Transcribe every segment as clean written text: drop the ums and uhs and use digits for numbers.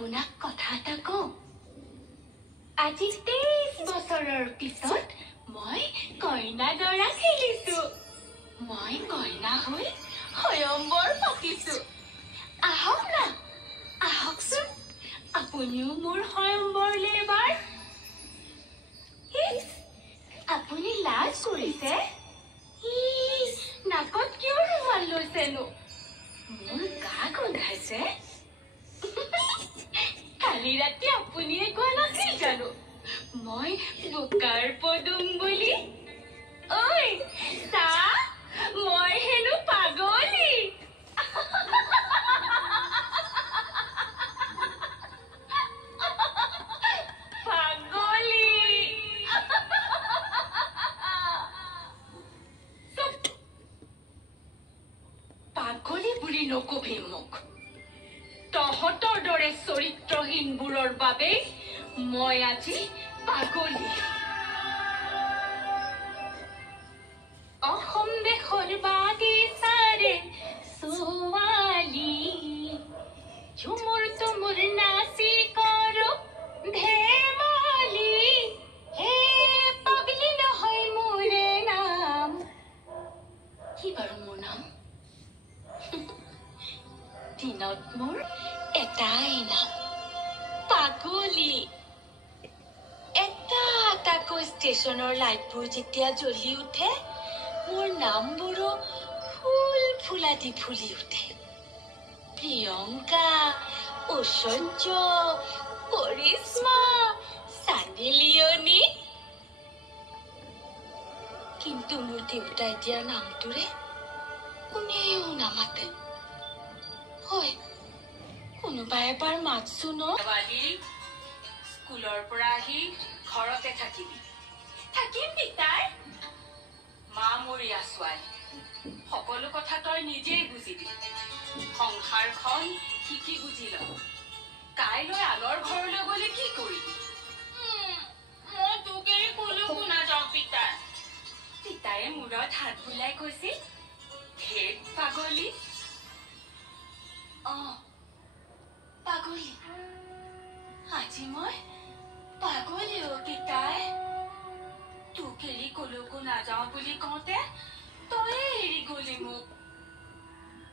আপোনাক কথা এটা কওঁ আজি 23 বছৰৰ পিছত মই কইনা দৰা খেলিছো মই কইনা হৈ স্বয়ম্বৰ পাতিছো আহক না আহকচোন আপুনিও মোৰ স্বয়ম্বৰলৈ এবাৰ আপুনি লাজ কৰিছে নাকত কিয় ৰুমাল লৈছেনো মোৰ গা গোন্ধাইছে কালি ৰাতি আপুনিয়ে কোৱা নাছিল জানো মই বোকাৰ পদুম বুলি ঐ চা মই হেনো পাগলী পাগলী বুলি নকবি মোক তহঁতৰ দৰে চৰিত্ৰহীনবোৰৰ বাবে মই আজি পাগলী অসম দেশৰ বাগিচাৰে ছোৱালী ঝুমুৰ তুমুৰ নাচি কৰো ধেমালি হে পাগলী নহয় মোৰে নাম কি বাৰু মোৰ নাম দিনত মোৰ এটাই নাম পাগলী এটা এটাকৈ ষ্টেচনৰ লাইটবোৰ যেতিয়া জ্বলি উঠে মোৰ নামবোৰো ফুল ফুলাদি ফুলি উঠে প্ৰিয়ংকা ঐশ্বৰ্য কৰিশ্মা চানি লিয়নি কিন্তু মোৰ দেউতাই দিয়া নামটোৰে কোনেও নামাতে হয় কোনোবাই এবাৰ মাতছো ন স্কুলৰ পৰা আহি ঘৰতে থাকিবি থাকিম পিতাই মা মৰিয়া ছোৱালী সকলো কথা তই নিজেই বুজিবি সংসাৰখন শিকি বুজি ল কাইলৈ আনৰ ঘৰলৈ গ'লে কি কৰিবি মই তোক এৰি কলৈকো নাযাওঁ পিতাই পিতায়ে মূৰত হাত বুলাই কৈছিল হে পাগলী পাগলী আজি মই পাগলী পিতাই তোক এৰি কলৈকো নাযাওঁ বুলি কওঁতে তয়ে এৰি গলি মোক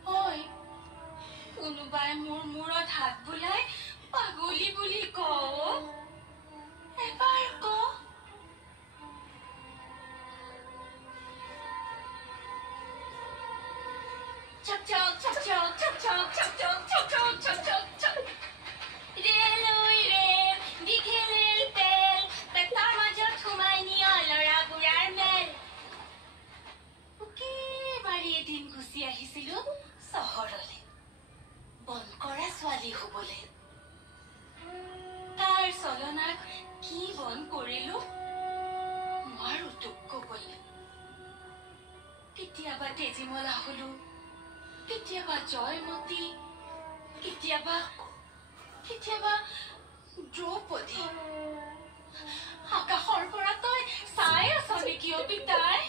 হয় কোনোবাই মোৰ মূৰত হাত বুলাই পাগলী বুলি কওঁ এবাৰ ক চক চক চক চক চক চক চক চক চক চক চক চক চক ৰেল ঐ ৰেল দীঘল তেল পেটাৰ মাজত সোমাই নিয়া ল'ৰা বুঢ়াৰ মেল একেবাৰে এদিন গুচি আহিছিলো চহৰলৈ বন কৰা ছোৱালী হবলৈ তাৰ চলনাক কি বন কৰিলো নোৱাৰো তোক কবলৈ কেতিয়াবা তেজীমলা হলো কেতিয়াবা জয়মতী কেতিয়াবা দ্ৰৌপদী আকাশৰ পৰা তই চাই আছ নেকি পিতাই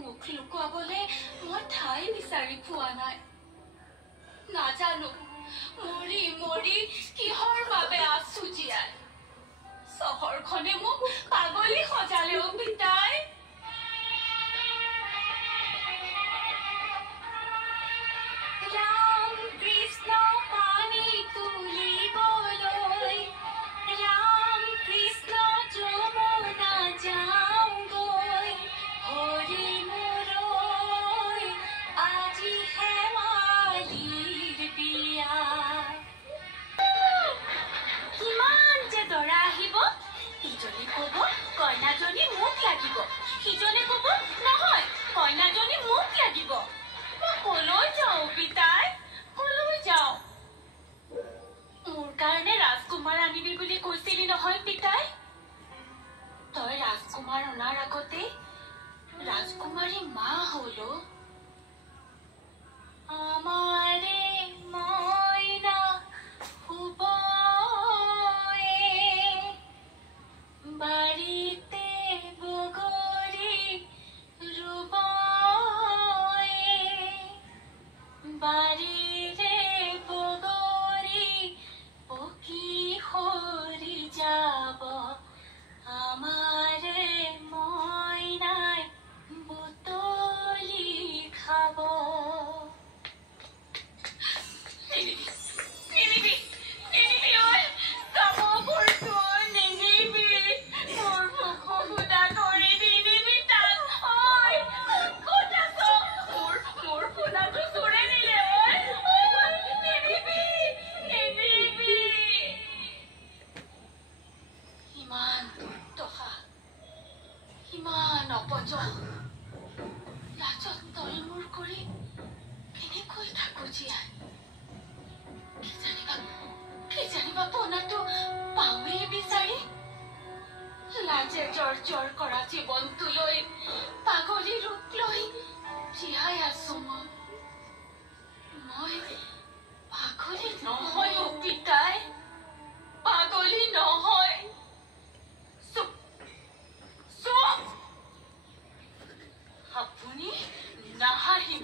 মুখ লুকুৱাবলে মই ঠাই বিচাৰি পোৱা নাই নাজানো মৰি মৰি কিহৰ বাবে আছো জীয়াই চহৰখনে মোক পাগলী সজালে পিতাই ৰাম কৃষ্ণ পানী তুলিবলৈ ৰাম কৃষ্ণ যমুনা যাওঁগৈ হৰি মোৰ আজি শেৱালীৰ বিয়া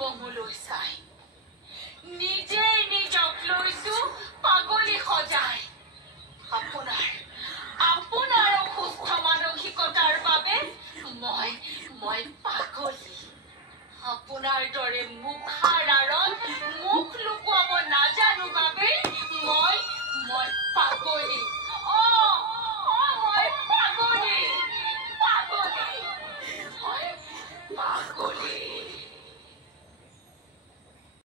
জীৱনলৈ চাই নিজে নিজক লৈছো পাগলী সজাই আপোনাৰ অসুস্থ মানসিকতাৰ বাবে মই পাগলী আপোনাৰ দৰে মুখাৰ আঁৰত মুখ লুকুৱাব নাজানো বাবে মই পাগলী